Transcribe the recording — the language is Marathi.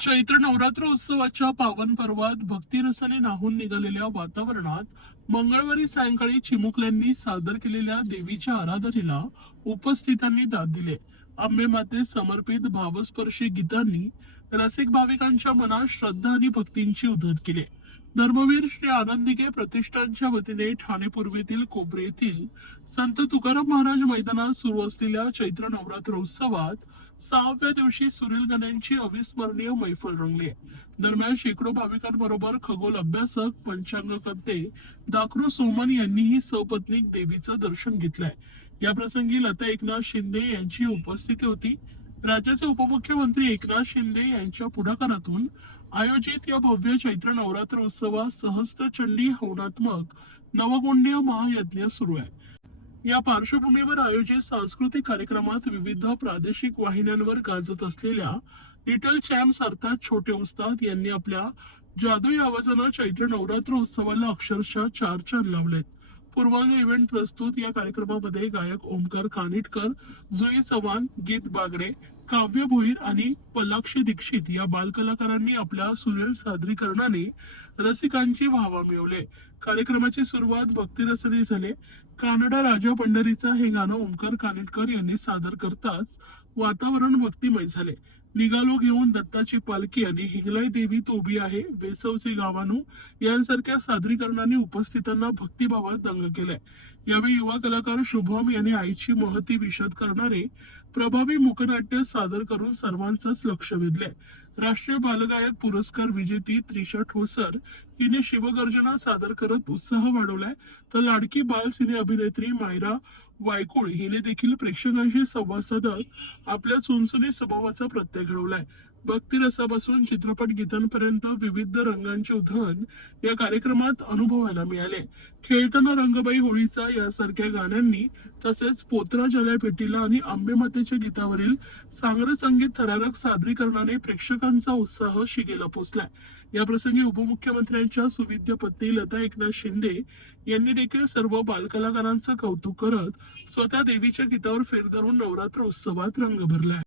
चैत्र नवरात्र उत्सवाच्या पावन पर्वात भक्तिरसाने न्हाऊन निघालेल्या वातावरणात मंगळवारी सायंकाळी चिमुकल्यांनी सादर केलेल्या देवीच्या आराधनेला उपस्थितांनी दाद दिले. अंबे माते समर्पित भावस्पर्शी गीतांनी रसिक भाविकांच्या मनात श्रद्धा आणि भक्तींची उधळण केली. धर्मवीर श्री आनंदिके प्रतिष्ठानच्या वतीने ठाणे पूर्वेतील कोपरे येथील संत तुकाराम महाराज मैदानात सुरू असलेल्या चैत्र नवरात्र उत्सवात 6व्या दिवशी सुनील गाण्यांची अविस्मरणीय मैफल रंगली. दरम्यान शेकडो भाविकांबरोबर खगोल अभ्यासक, पंचांगकर्ते दाखरू सोमन यांनीही सपत्नीक देवीचं दर्शन घेतलंय. या प्रसंगी लता एकनाथ शिंदे यांची उपस्थिती होती. राज्याचे उपमुख्यमंत्री एकनाथ शिंदे यांच्या पुढाकारातून आयोजित या भव्य चैत्र नवरात्र उत्सवात सहस्त्रचंडी हवनात्मक नवगुण्य महायज्ञ सुरू आहे. या पार्श्वभूमीवर आयोजित सांस्कृतिक कार्यक्रमात विविध प्रादेशिक वाहिन्यांवर गाजत असलेल्या लिटल चॅम्प्स अर्थात छोटे उस्ताद यांनी आपल्या जादुई आवाजानं चैत्र नवरात्र उत्सवाला अक्षरशः चार चांद लावलेत. पूर्वांग इव्हेंट प्रस्तुत या कार्यक्रमामध्ये गायक ओमकार कानिटकर, जुई चव्हाण, गीत बागडे, काव्य भोईर आणि पलाक्षी दीक्षित या बालकलाकारांनी आपल्या सुरेल सादरीकरणाने रसिकांची वाहवा मिळवली. कार्यक्रमाची सुरुवात भक्तिरसाने झाली. कानडा राजा पंढरीचा हे गाणं ओमकार कानिटकर यांनी सादर करताच वातावरण भक्तिमय झाले. निघालो घेऊन दत्ताची पालखी आणि हिंगलाई देवी तोबी आहे, वेसवचे गावानू यांसारख्या सादरीकरणाने उपस्थितांना भक्तिभावात दंग केलाय. यावेळी युवा कलाकार शुभम यांनी आईची महती विशद करणारे प्रभावी मुखनाट्य सादर करून सर्वांचंच लक्ष वेधलंय. राष्ट्रीय बालगायक पुरस्कार विजेती त्रिशा ठोसर हिने शिवगर्जना सादर करत उत्साह वाढवलाय. तर लाडकी बाल सिने अभिनेत्री मायरा वायकुळ हिने देखील प्रेक्षकांशी संवाद साधत आपल्या चुनचुनी स्वभावाचा प्रत्यय घडवलाय. भक्तिरसापासून चित्रपट गीतांपर्यंत विविध रंगांचे उधळण या कार्यक्रमात अनुभवायला मिळाले. खेळताना रंगबाई होळीचा यासारख्या गाण्यांनी तसेच पोत्रा जल्या पेटीला आणि आंबेमातेच्या गीतावरील सांग्र संगीत थरारक सादरीकरणाने प्रेक्षकांचा उत्साह शिगेला पोचलाय. या प्रसंगी उपमुख्यमंत्र्यांच्या सुविद्य पत्नी लता एकनाथ शिंदे यांनी देखील सर्व बालकलाकारांचं कौतुक करत स्वतः देवीच्या गीतावर फेर धरून नवरात्र उत्सवात रंग भरलाय.